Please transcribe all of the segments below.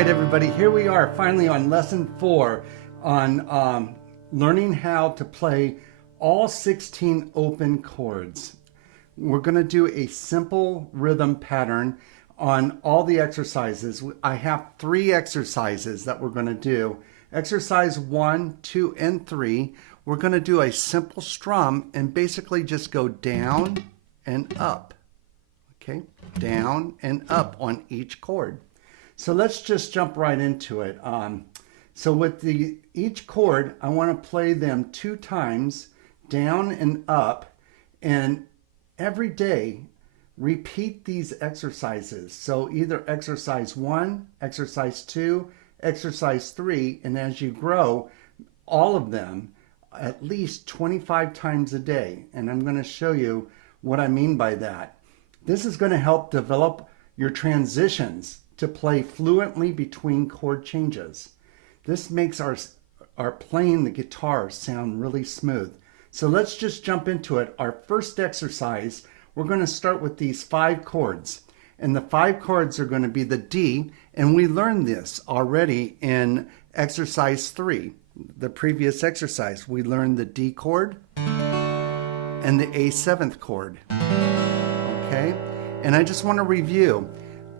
right, everybody, here we are finally on lesson 4 on learning how to play all 16 open chords. We're going to do a simple rhythm pattern on all the exercises. I have 3 exercises that we're going to do. Exercise 1, 2, and 3. We're going to do a simple strum and basically just go down and up. Okay, down and up on each chord. So let's just jump right into it. So with each chord, I want to play them 2 times, down and up, and every day repeat these exercises. So either exercise 1, exercise 2, exercise 3, and as you grow, all of them at least 25 times a day. And I'm going to show you what I mean by that. This is going to help develop your transitions to play fluently between chord changes. This makes our playing the guitar sound really smooth. So let's just jump into it. Our first exercise, we're going to start with these 5 chords. And the 5 chords are going to be the D, and we learned this already in exercise 3, the previous exercise. We learned the D chord and the A7th chord. Okay? And I just want to review.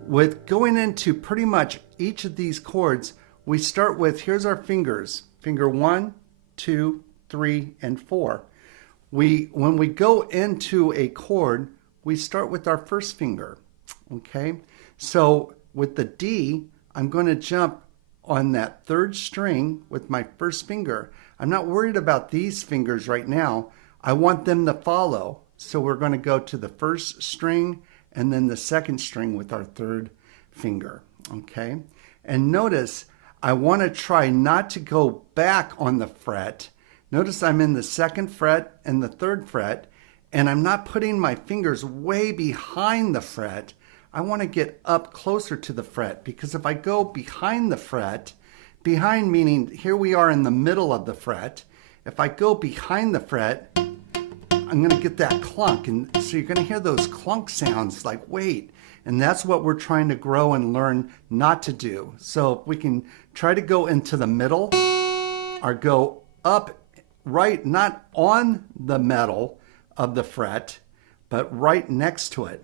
With going into pretty much each of these chords, we start with, here's our fingers, finger 1, 2, 3, and 4. When we go into a chord, we start with our first finger, okay? So with the D, I'm going to jump on that 3rd string with my first finger. I'm not worried about these fingers right now. I want them to follow. So we're going to go to the 1st string and then the 2nd string with our 3rd finger, okay? And notice, I want to try not to go back on the fret. Notice I'm in the 2nd fret and the 3rd fret, and I'm not putting my fingers way behind the fret. I want to get up closer to the fret, because if I go behind the fret, behind meaning here we are in the middle of the fret, if I go behind the fret, I'm going to get that clunk, and so you're going to hear those clunk sounds like, wait, and that's what we're trying to grow and learn not to do. So if we can try to go into the middle or go up, right, not on the metal of the fret, but right next to it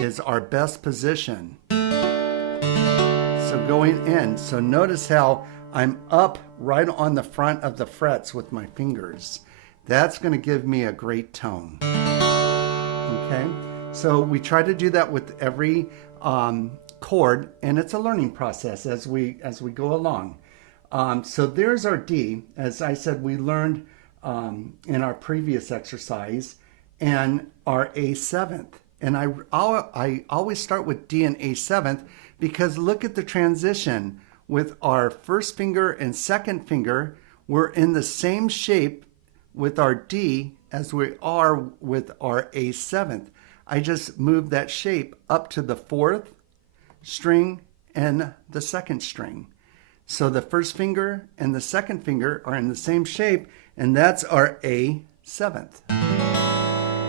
is our best position. So going in, so notice how I'm up right on the front of the frets with my fingers. That's going to give me a great tone. Okay, so we try to do that with every chord, and it's a learning process as we go along. So there's our D. As I said, we learned in our previous exercise, and our A7th. And I always start with D and A7th because look at the transition. With our first finger and 2nd finger, we're in the same shape with our D as we are with our A7th. I just moved that shape up to the 4th string and the 2nd string. So the first finger and the 2nd finger are in the same shape, and that's our A7th.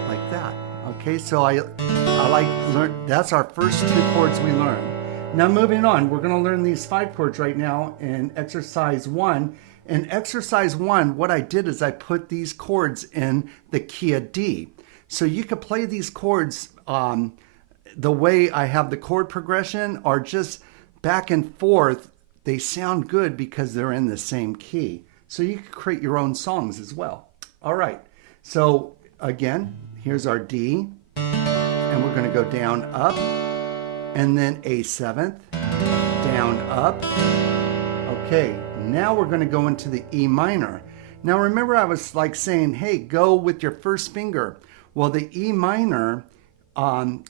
Like that. Okay, so I like learn. That's our first 2 chords we learn. Now moving on, we're going to learn these 5 chords right now in exercise 1. In exercise 1, what I did is I put these chords in the key of D. So you could play these chords the way I have the chord progression, or just back and forth. They sound good because they're in the same key. So you can create your own songs as well. All right, so again, here's our D, and we're going to go down, up, and then A7th, down, up. Okay, now we're going to go into the E minor. Now remember, I was like saying, hey, go with your first finger. Well, the E minor, on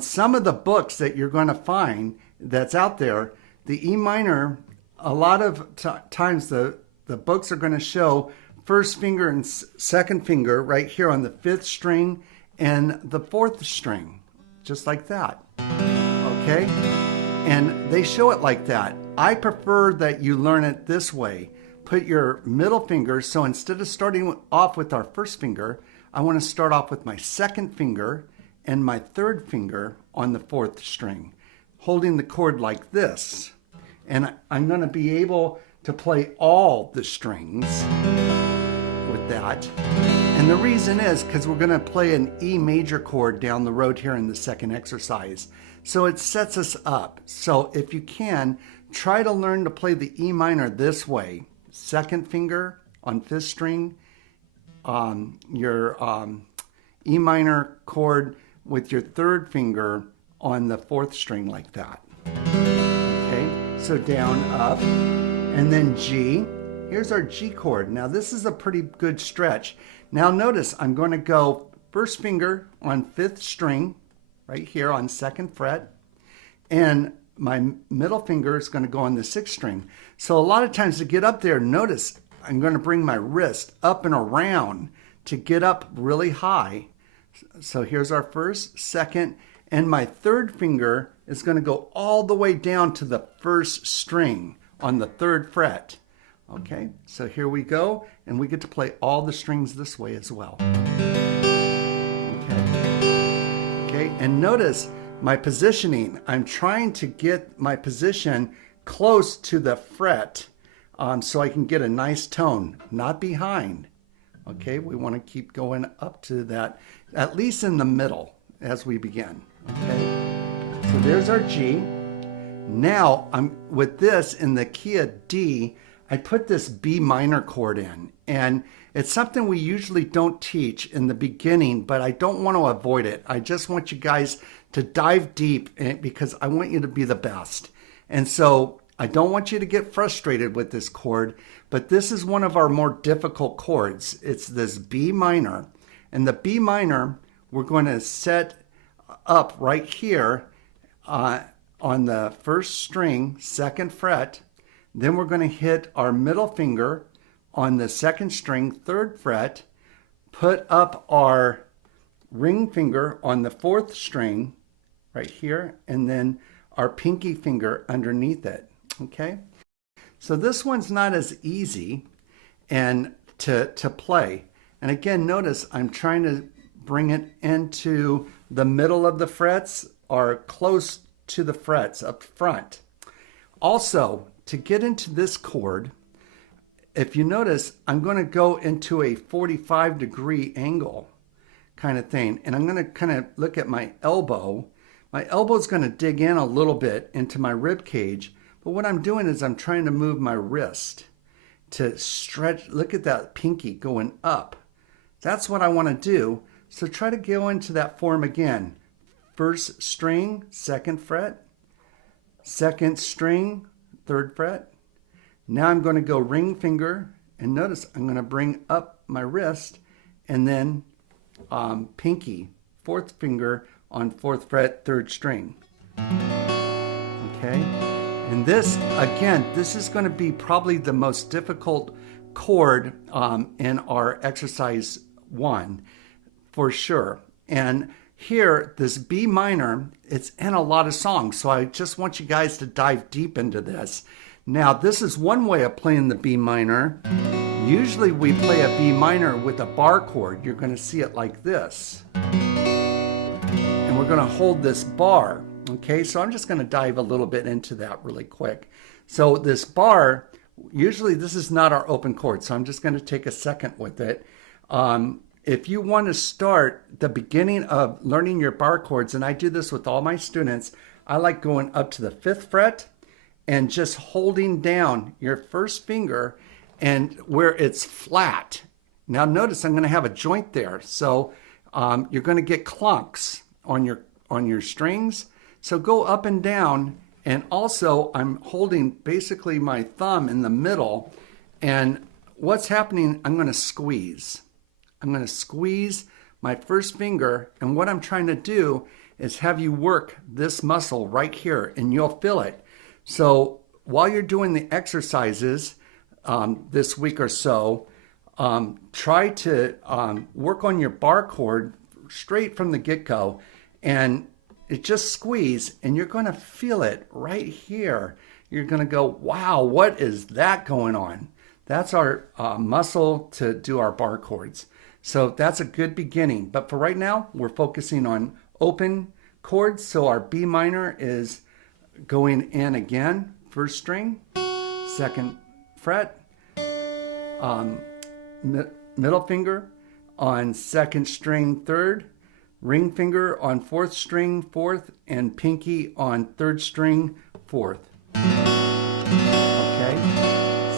some of the books that you're going to find that's out there, the E minor, a lot of times the books are going to show first finger and 2nd finger right here on the 5th string and the 4th string, just like that. Okay? And they show it like that. I prefer that you learn it this way. Put your middle finger, so instead of starting off with our first finger, I want to start off with my 2nd finger and my 3rd finger on the 4th string, holding the chord like this. and I'm going to be able to play all the strings with that. And the reason is because we're going to play an E major chord down the road here in the second exercise. So it sets us up. So if you can, try to learn to play the E minor this way. Second finger on fifth string, your E minor chord with your third finger on the fourth string like that. Okay, so down, up, and then G. Here's our G chord. Now this is a pretty good stretch. Now notice I'm going to go first finger on fifth string, right here on second fret, and my middle finger is going to go on the sixth string. So a lot of times to get up there, notice I'm going to bring my wrist up and around to get up really high. So here's our first, second, and my third finger is going to go all the way down to the first string on the third fret. Okay, so here we go, and we get to play all the strings this way as well. Okay, and notice my positioning. I'm trying to get my position close to the fret so I can get a nice tone, not behind. Okay, we want to keep going up to that, at least in the middle as we begin. Okay, so there's our G. Now I'm with this in the key of D. I put this B minor chord in, and it's something we usually don't teach in the beginning, but I don't want to avoid it. I just want you guys to dive deep in it because I want you to be the best. And so I don't want you to get frustrated with this chord, but this is one of our more difficult chords. It's this B minor, and the B minor we're going to set up right here on the first string, second fret. Then we're going to hit our middle finger on the second string, third fret, put up our ring finger on the fourth string right here, and then our pinky finger underneath it. Okay, so this one's not as easy and to play. And again, notice I'm trying to bring it into the middle of the frets or close to the frets up front. Also, to get into this chord, if you notice, I'm going to go into a 45-degree angle kind of thing. And I'm going to kind of look at my elbow. My elbow is going to dig in a little bit into my rib cage. But what I'm doing is I'm trying to move my wrist to stretch. Look at that pinky going up. That's what I want to do. So try to go into that form again. First string, second fret. Second string, third fret. Now I'm going to go ring finger, and notice I'm going to bring up my wrist, and then pinky, fourth finger on fourth fret, third string. Okay, and this, again, this is going to be probably the most difficult chord in our exercise 1, for sure. And here, this B minor, it's in a lot of songs, so I just want you guys to dive deep into this. Now, this is one way of playing the B minor. Usually we play a B minor with a bar chord. You're going to see it like this. And we're going to hold this bar. Okay, so I'm just going to dive a little bit into that really quick. So this bar, usually this is not our open chord, so I'm just going to take a second with it. If you want to start the beginning of learning your bar chords, and I do this with all my students, I like going up to the 5th fret and just holding down your first finger and where it's flat. Now notice I'm going to have a joint there, so you're going to get clunks on your strings. So go up and down, and also I'm holding basically my thumb in the middle, and what's happening, I'm going to squeeze. I'm going to squeeze my first finger, and what I'm trying to do is have you work this muscle right here, and you'll feel it. So while you're doing the exercises this week or so, try to work on your bar chord straight from the get-go, and it just squeeze, and you're going to feel it right here. You're going to go, wow, what is that going on? That's our muscle to do our bar chords. So that's a good beginning. But for right now, we're focusing on open chords. So our B minor is going in again, first string, second fret, middle finger on second string third, ring finger on fourth string fourth, and pinky on third string fourth. Okay,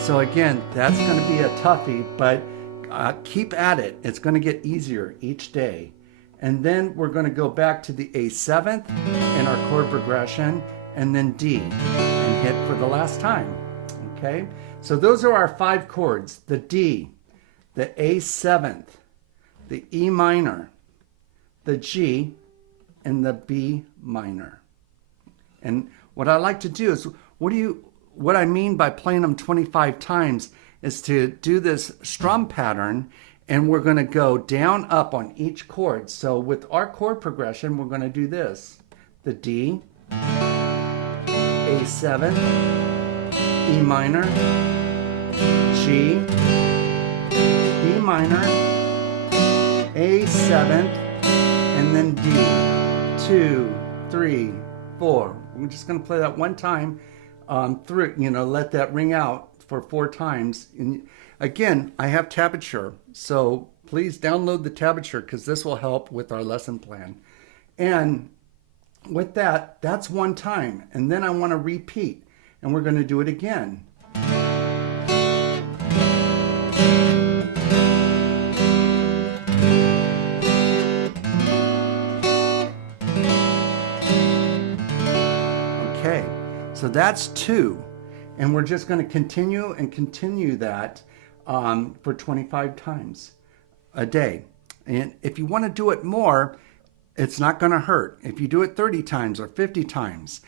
so again, that's going to be a toughie, but keep at it. It's going to get easier each day. And then we're going to go back to the A7th in our chord progression, and then D, and hit for the last time. Okay, so those are our 5 chords: the D, the A7th, the E minor, the G, and the B minor. And what I like to do is, what I mean by playing them 25 times is to do this strum pattern, and we're going to go down up on each chord. So with our chord progression, we're going to do this: the D, A7, E minor, G, B minor, A7, and then D. 2, 3, 4. We're just going to play that one time through, let that ring out for 4 times. And again, I have tablature, so please download the tablature because this will help with our lesson plan. And with that, that's one time. And then I want to repeat, and we're going to do it again. Okay, so that's 2. And we're just going to continue and continue that for 25 times a day. And if you want to do it more, it's not going to hurt. If you do it 30 times or 50 times.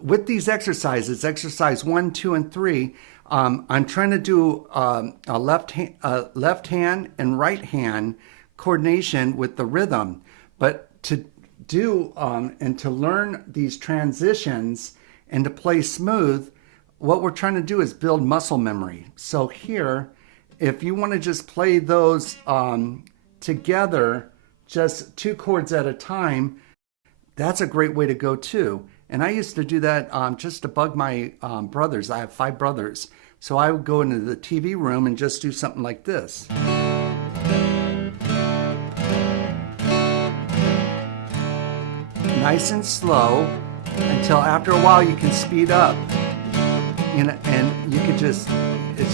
With these exercises, exercise 1, 2, and 3, I'm trying to do a left hand and right hand coordination with the rhythm. But to do and to learn these transitions and to play smooth, what we're trying to do is build muscle memory. So here, if you want to just play those together, just 2 chords at a time, that's a great way to go too. And I used to do that just to bug my brothers. I have 5 brothers. So I would go into the TV room and just do something like this. Nice and slow until after a while you can speed up. And you could it's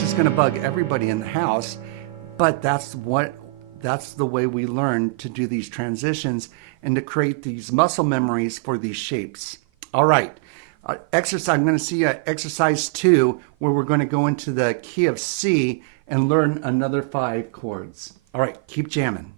just going to bug everybody in the house, but that's the way we learn to do these transitions and to create these muscle memories for these shapes. All right, I'm going to see exercise 2, where we're going to go into the key of C and learn another 5 chords. All right, keep jamming.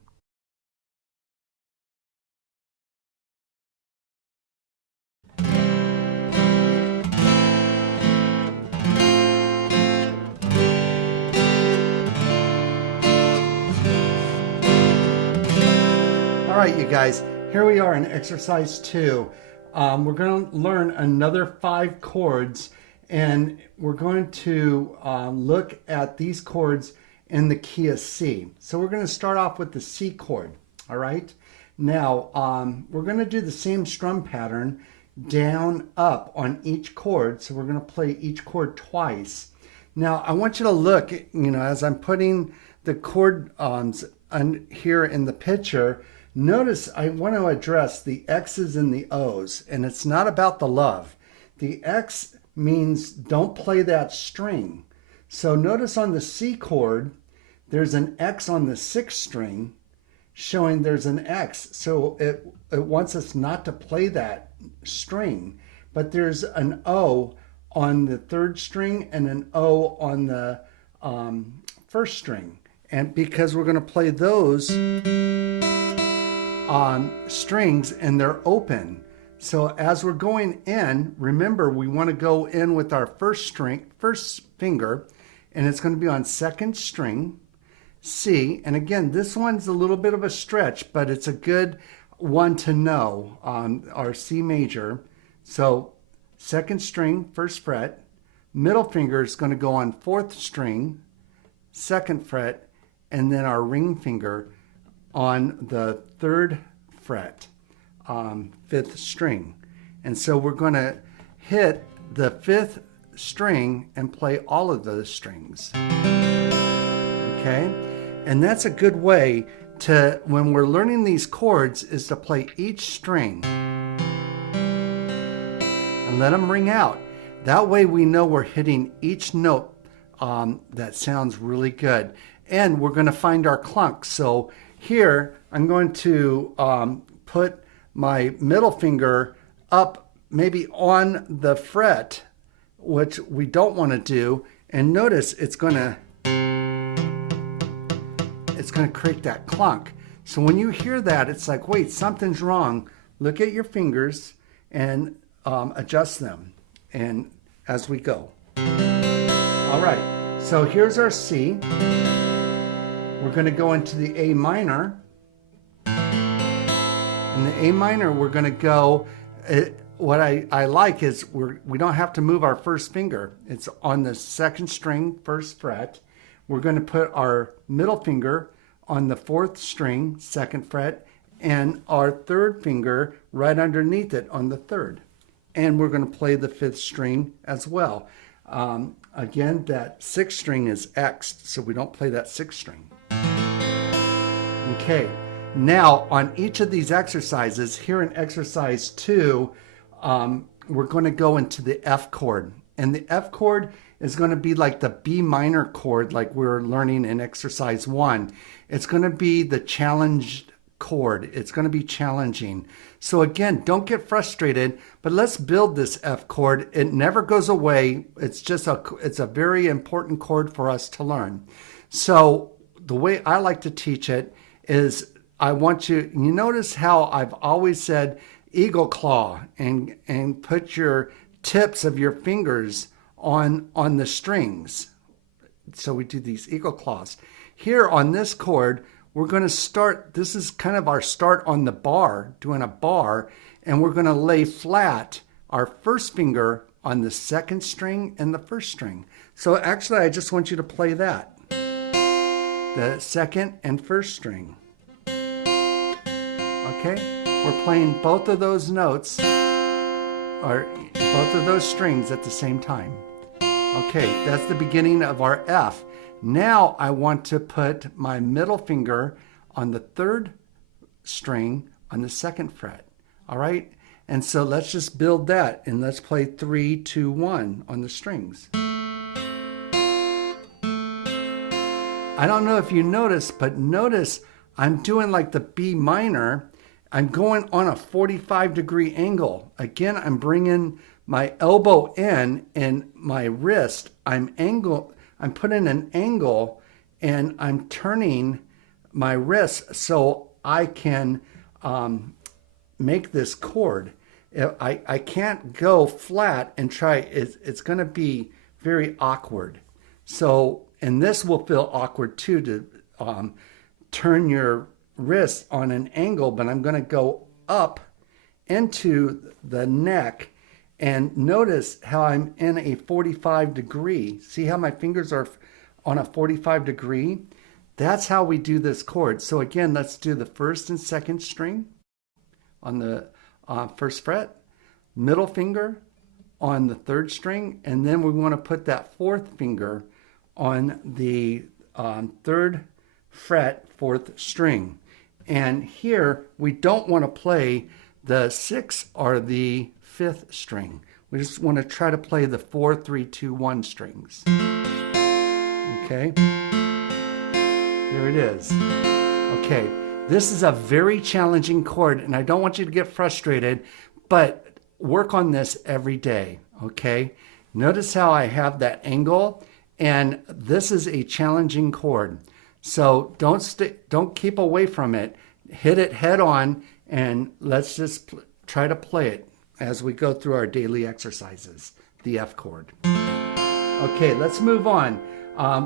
All right, you guys, here we are in exercise 2. We're going to learn another 5 chords, and we're going to look at these chords in the key of C. So we're going to start off with the C chord. All right. Now we're going to do the same strum pattern down up on each chord. So we're going to play each chord twice. Now I want you to look, as I'm putting the chord here in the picture. Notice I want to address the X's and the O's, and it's not about the love. The X means don't play that string. So notice on the C chord, there's an X on the 6th string showing there's an X. So it wants us not to play that string, but there's an O on the 3rd string and an O on the 1st string. And because we're going to play those strings and they're open. So as we're going in, remember we want to go in with our first finger, and it's going to be on 2nd string, C. And again, this one's a little bit of a stretch, but it's a good one to know, our C major. So 2nd string, 1st fret, middle finger is going to go on 4th string, 2nd fret, and then our ring finger on the 3rd fret, 5th string. And so we're going to hit the fifth string and play all of those strings. Okay? And that's a good way to, when we're learning these chords, is to play each string and let them ring out. That way we know we're hitting each note that sounds really good. And we're going to find our clunk. So here I'm going to put my middle finger up maybe on the fret, which we don't want to do. And notice it's going to create that clunk. So when you hear that, it's like, wait, something's wrong. Look at your fingers and adjust them, and as we go. All right, so here's our C. We're going to go into the A minor. In the A minor, we're going to go, what I like is we don't have to move our first finger. It's on the second string, first fret. We're going to put our middle finger on the fourth string, second fret, and our third finger right underneath it on the third. And we're going to play the fifth string as well. Again, that sixth string is X'd, so we don't play that sixth string. Okay, now on each of these exercises, here in exercise 2, we're going to go into the F chord. And the F chord is going to be like the B minor chord like we were learning in exercise 1. It's going to be the challenged chord. It's going to be challenging. So again, don't get frustrated, but let's build this F chord. It never goes away. It's a very important chord for us to learn. So the way I like to teach it is I want you notice how I've always said eagle claw and put your tips of your fingers on the strings. So we do these eagle claws. Here on this chord, we're going to start, this is kind of our start on the bar, doing a bar, and we're going to lay flat our first finger on the second string and the first string. So actually, I just want you to play that. The second and first string. Okay? We're playing both of those notes, or both of those strings at the same time. Okay, that's the beginning of our F. Now I want to put my middle finger on the third string on the second fret. All right? And so let's just build that, and let's play 3, 2, 1 on the strings. I don't know if you noticed, but notice I'm doing like the B minor. I'm going on a 45-degree angle. Again, I'm bringing my elbow in and my wrist. I'm putting an angle, and I'm turning my wrist so I can make this chord. I can't go flat and try. It's going to be very awkward. So, and this will feel awkward too, to turn your wrist on an angle, but I'm going to go up into the neck, and notice how I'm in a 45 degree. See how my fingers are on a 45 degree? That's how we do this chord. So again, let's do the first and second string on the first fret, middle finger on the third string, and then we want to put that fourth finger on the third fret, fourth string. And here we don't want to play the sixth or the fifth string. We just want to try to play the 4, 3, 2, 1 strings. Okay, there it is. Okay, this is a very challenging chord, and I don't want you to get frustrated, but work on this every day. Okay, notice how I have that angle, and this is a challenging chord. So don't keep away from it. Hit it head on, and let's just try to play it as we go through our daily exercises, the F chord. Okay, let's move on.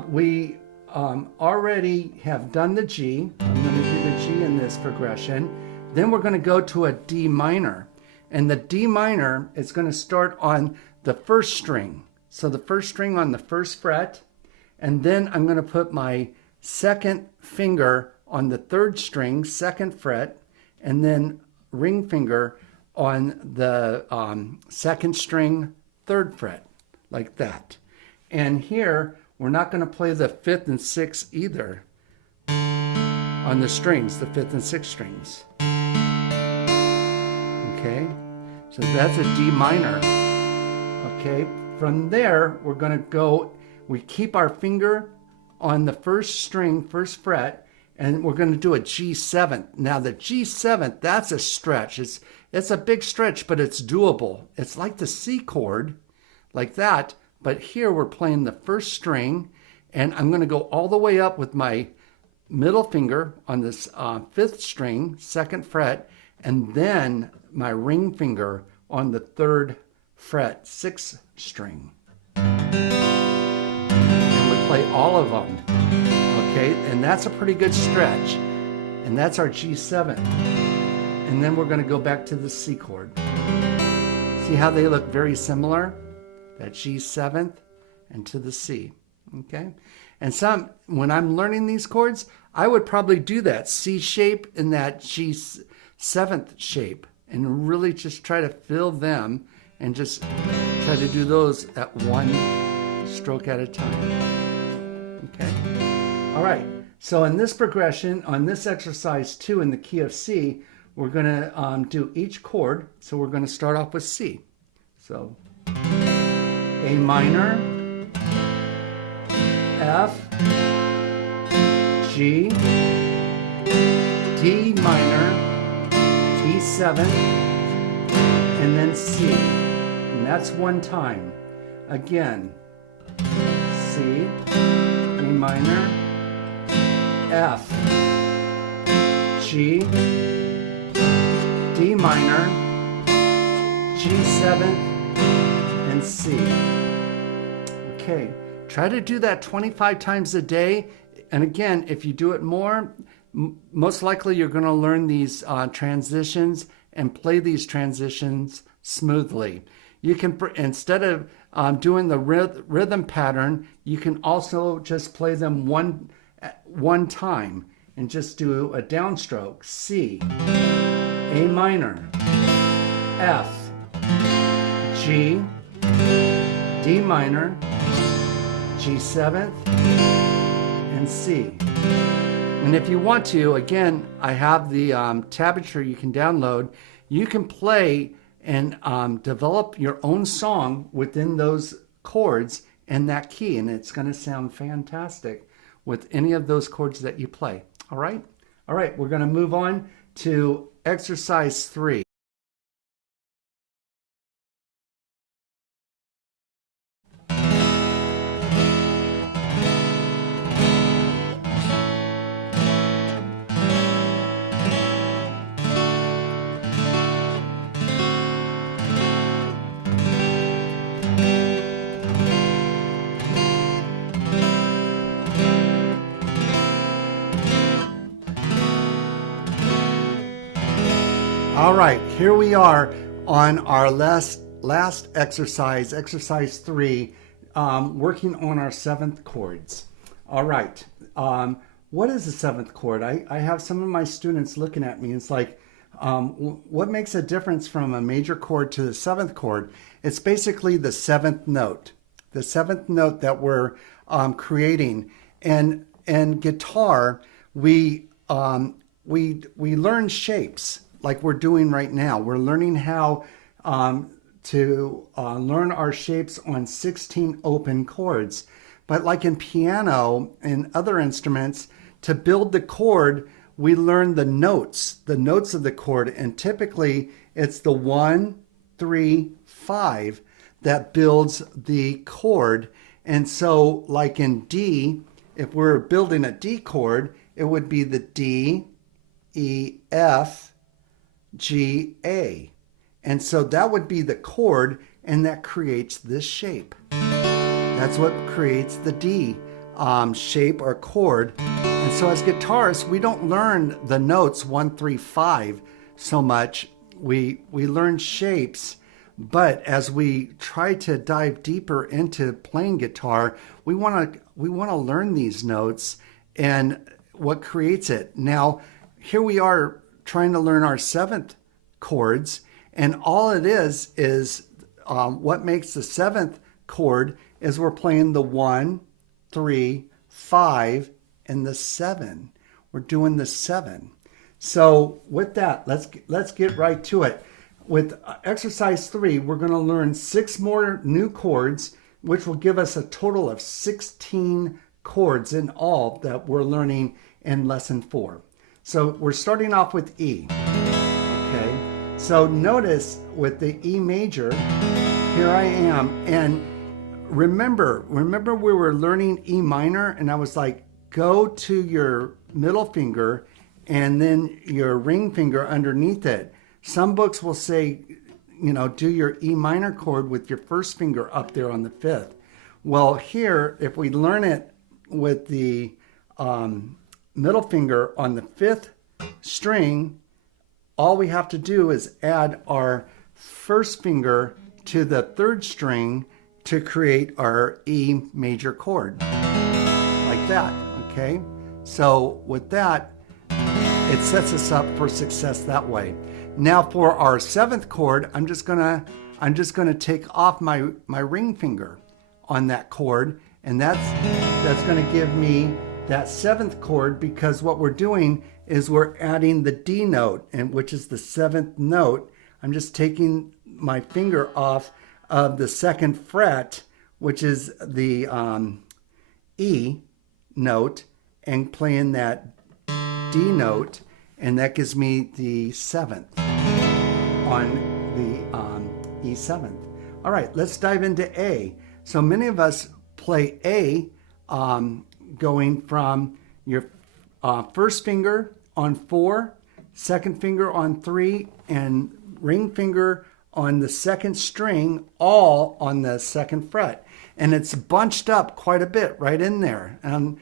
We already have done the G. I'm going to do the G in this progression. Then we're going to go to a D minor. And the D minor is going to start on the first string. So the first string on the first fret. And then I'm going to put my second finger on the third string, second fret, and then ring finger on the second string, 3rd fret, like that. And here, we're not going to play the 5th and 6th either on the strings, the 5th and 6th strings. Okay, so that's a D minor. Okay, from there, we're going to go, we keep our finger on the 1st string, 1st fret, and we're going to do a G7. Now the G7, that's a stretch. It's a big stretch, but it's doable. It's like the C chord, like that, but here we're playing the 1st string, and I'm going to go all the way up with my middle finger on this 5th string, 2nd fret, and then my ring finger on the 3rd fret, 6th string. And we play all of them. Okay, and that's a pretty good stretch. And that's our G7. And then we're going to go back to the C chord. See how they look very similar? That G7th and to the C. Okay? And when I'm learning these chords, I would probably do that C shape and that G7th shape and really just try to fill them and just try to do those at one stroke at a time. Okay? All right. So in this progression, on this exercise 2 in the key of C, we're going to do each chord. So we're going to start off with C. So A minor, F, G, D minor, E7, and then C. And that's one time. Again, C, A minor, F, G, D minor, G7, and C. Okay, try to do that 25 times a day. And again, if you do it more, most likely you're going to learn these transitions and play these transitions smoothly. You can, instead of doing the rhythm pattern, you can also just play them one time and just do a downstroke. C, A minor, F, G, D minor, G7th, and C. And if you want to, again, I have the tablature you can download. You can play and develop your own song within those chords and that key, and it's going to sound fantastic with any of those chords that you play. All right? All right, we're going to move on to exercise 3. All right, here we are on our last exercise, exercise 3, working on our 7th chords. All right, what is the 7th chord? I have some of my students looking at me. It's like, what makes a difference from a major chord to the 7th chord? It's basically the 7th note. The 7th note that we're creating. And guitar, we learn shapes. Like we're doing right now. We're learning how to learn our shapes on 16 open chords. But like in piano and other instruments, to build the chord, we learn the notes of the chord. And typically it's the 1, 3, 5 that builds the chord. And so like in D, if we're building a D chord, it would be the D, E, F, G, A. And so that would be the chord, and that creates this shape. That's what creates the D shape or chord. And so as guitarists, we don't learn the notes 1, 3, 5 so much. We learn shapes, but as we try to dive deeper into playing guitar, we want to learn these notes and what creates it. Now, here we are trying to learn our 7th chords, and all it is what makes the 7th chord is we're playing the 1, 3, 5, and the 7. We're doing the 7. So with that, let's get right to it. With exercise 3, we're going to learn 6 more new chords, which will give us a total of 16 chords in all that we're learning in lesson 4. So we're starting off with E. Okay. So notice with the E major, here I am, and remember we were learning E minor, and I was like, go to your middle finger and then your ring finger underneath it. Some books will say, do your E minor chord with your first finger up there on the 5th. Well, here, if we learn it with the middle finger on the 5th string, all we have to do is add our first finger to the 3rd string to create our E major chord, like that, okay? So with that, it sets us up for success that way. Now for our 7th chord, I'm just gonna take off my ring finger on that chord, and that's gonna give me that 7th chord, because what we're doing is we're adding the D note, and which is the 7th note. I'm just taking my finger off of the 2nd fret, which is the E note, and playing that D note, and that gives me the 7th on the E7th. All right, let's dive into A. So many of us play A going from your first finger on 4, second finger on 3, and ring finger on the 2nd string, all on the 2nd fret. And it's bunched up quite a bit right in there. And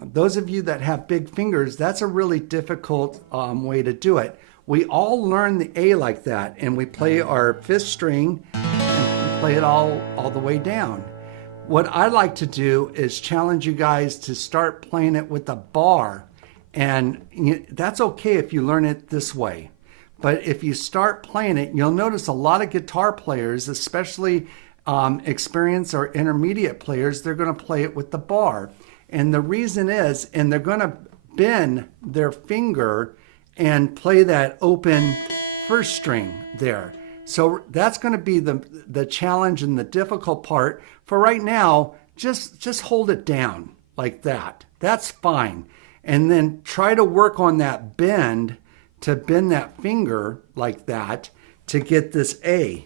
those of you that have big fingers, that's a really difficult way to do it. We all learn the A like that, and we play our 5th string and we play it all the way down. What I like to do is challenge you guys to start playing it with a bar. And that's okay if you learn it this way. But if you start playing it, you'll notice a lot of guitar players, especially experienced or intermediate players, they're going to play it with the bar. And the reason is, and they're going to bend their finger and play that open first string there. So that's going to be the challenge and the difficult part. For right now, just hold it down like that. That's fine. And then try to work on that bend, to bend that finger like that to get this A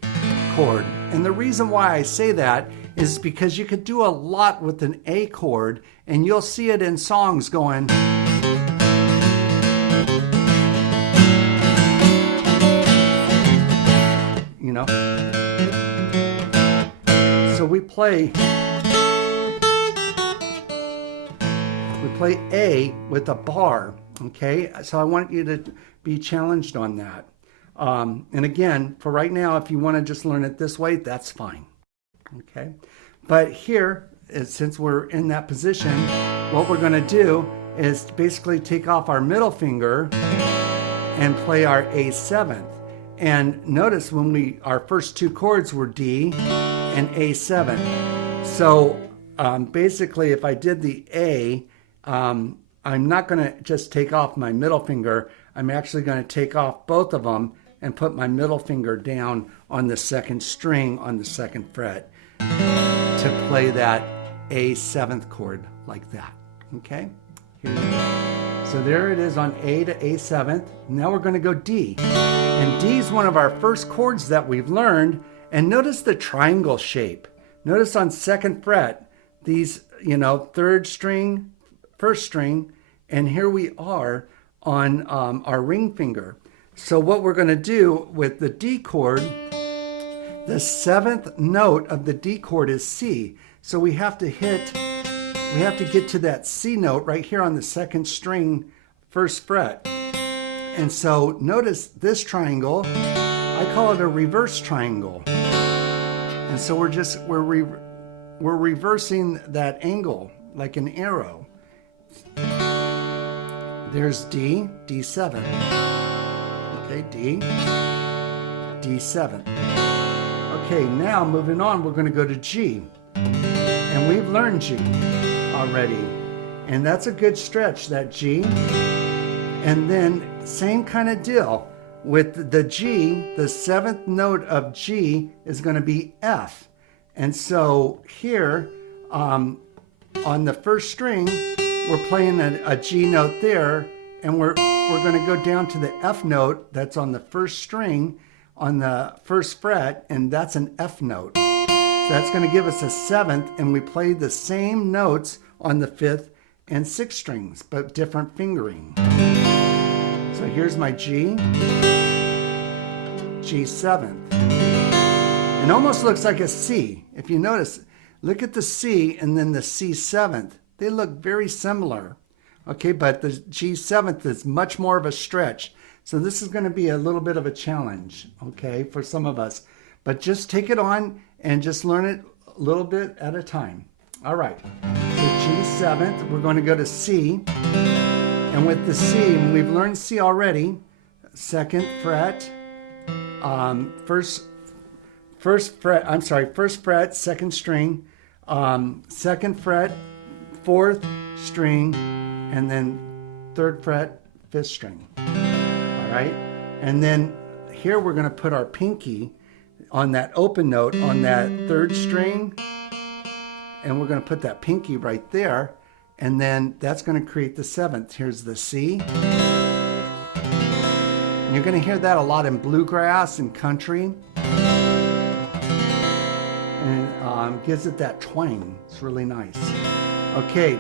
chord. And the reason why I say that is because you could do a lot with an A chord, and you'll see it in songs going. So we play A with a bar, okay? So I want you to be challenged on that. And again, for right now, if you want to just learn it this way, that's fine, okay? But here, since we're in that position, what we're going to do is basically take off our middle finger and play our A7th. And notice when our first 2 chords were D and A7. So basically, if I did the A, I'm not going to just take off my middle finger. I'm actually going to take off both of them and put my middle finger down on the 2nd string on the 2nd fret to play that A7th chord like that. Okay? Here we go. So there it is on A to A7th. Now we're going to go D. And D is one of our first chords that we've learned. And notice the triangle shape. Notice on 2nd fret, these, 3rd string, 1st string, and here we are on our ring finger. So what we're going to do with the D chord, the 7th note of the D chord is C. So we have to get to that C note right here on the 2nd string, 1st fret. And so notice this triangle, I call it a reverse triangle. And so we're reversing that angle like an arrow. There's D, D7. Okay, D, D7. Okay, now moving on, we're going to go to G. And we've learned G already. And that's a good stretch, that G. And then same kind of deal. With the G, the seventh note of G is going to be F. And so here, on the first string, we're playing a G note there, and we're going to go down to the F note that's on the first string on the first fret, and that's an F note. So that's going to give us a seventh, and we play the same notes on the fifth and sixth strings, but different fingering. So here's my G, G7. It almost looks like a C. If you notice, look at the C and then the C7th. They look very similar. Okay, but the G7th is much more of a stretch. So this is going to be a little bit of a challenge, okay, for some of us. But just take it on and just learn it a little bit at a time. All right, so G7th, we're going to go to C. And with the C, we've learned C already. Second fret, first fret, second string, second fret, fourth string, and then third fret, fifth string. All right, and then here we're going to put our pinky on that open note on that third string, and we're going to put that pinky right there, and then that's going to create the seventh. Here's the C. And you're going to hear that a lot in bluegrass and country. And gives it that twang. It's really nice. Okay,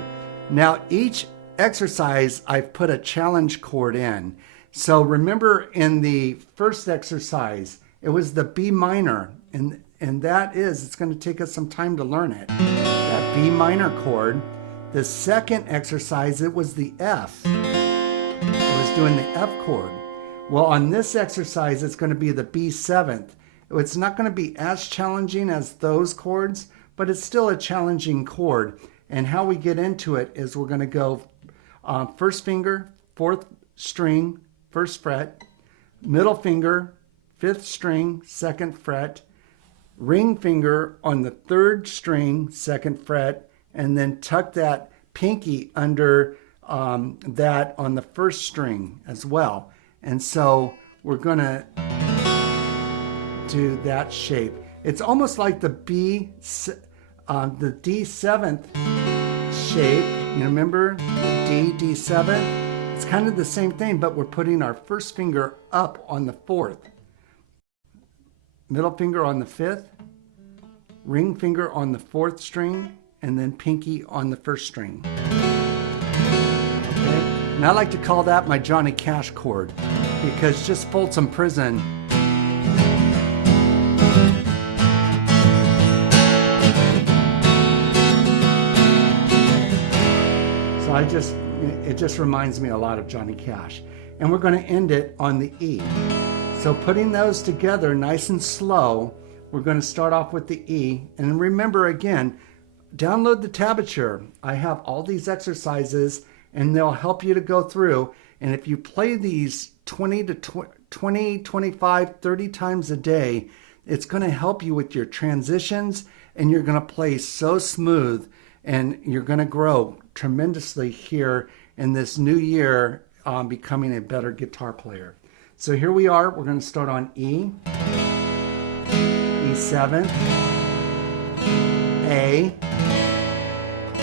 now each exercise I've put a challenge chord in. So remember in the first exercise, it was the B minor. And that is, it's going to take us some time to learn it. That B minor chord. The second exercise, it was the F. It was doing the F chord. Well, on this exercise, it's going to be the B7th. It's not going to be as challenging as those chords, but it's still a challenging chord. And how we get into it is we're going to go first finger, fourth string, first fret, middle finger, fifth string, second fret, ring finger on the third string, second fret, and then tuck that pinky under that on the first string as well. And so we're going to do that shape. It's almost like the D7th shape. You remember the D7? It's kind of the same thing, but we're putting our first finger up on the fourth, middle finger on the fifth, ring finger on the fourth string, and then pinky on the first string. Okay? And I like to call that my Johnny Cash chord, because just Folsom Prison. So it just reminds me a lot of Johnny Cash. And we're going to end it on the E. So putting those together nice and slow, we're going to start off with the E. And remember again, download the tablature. I have all these exercises and they'll help you to go through. And if you play these 20 to 25, 30 times a day, it's going to help you with your transitions, and you're going to play so smooth, and you're going to grow tremendously here in this new year, becoming a better guitar player. So here we are. We're going to start on E, E7,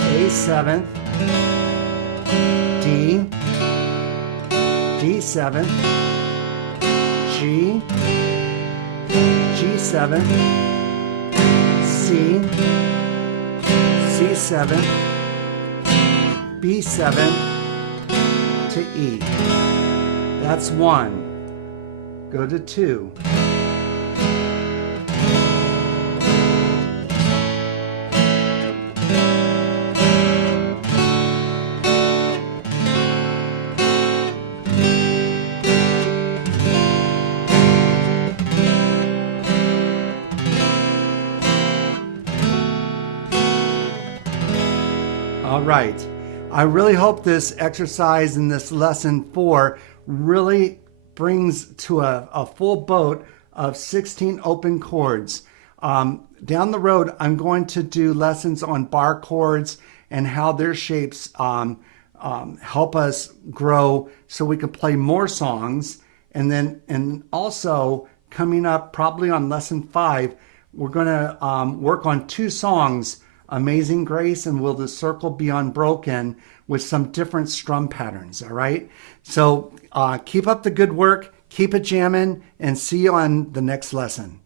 A7, D, D7, G, G7, C, C7, B7 to E. That's one. Go to two. All right. I really hope this exercise in this lesson 4 really brings to a full boat of 16 open chords. Down the road, I'm going to do lessons on bar chords and how their shapes help us grow so we can play more songs. And also coming up probably on lesson 5, we're going to work on 2 songs, Amazing Grace and Will the Circle Be Unbroken, with some different strum patterns. All right. So keep up the good work, keep it jamming, and see you on the next lesson.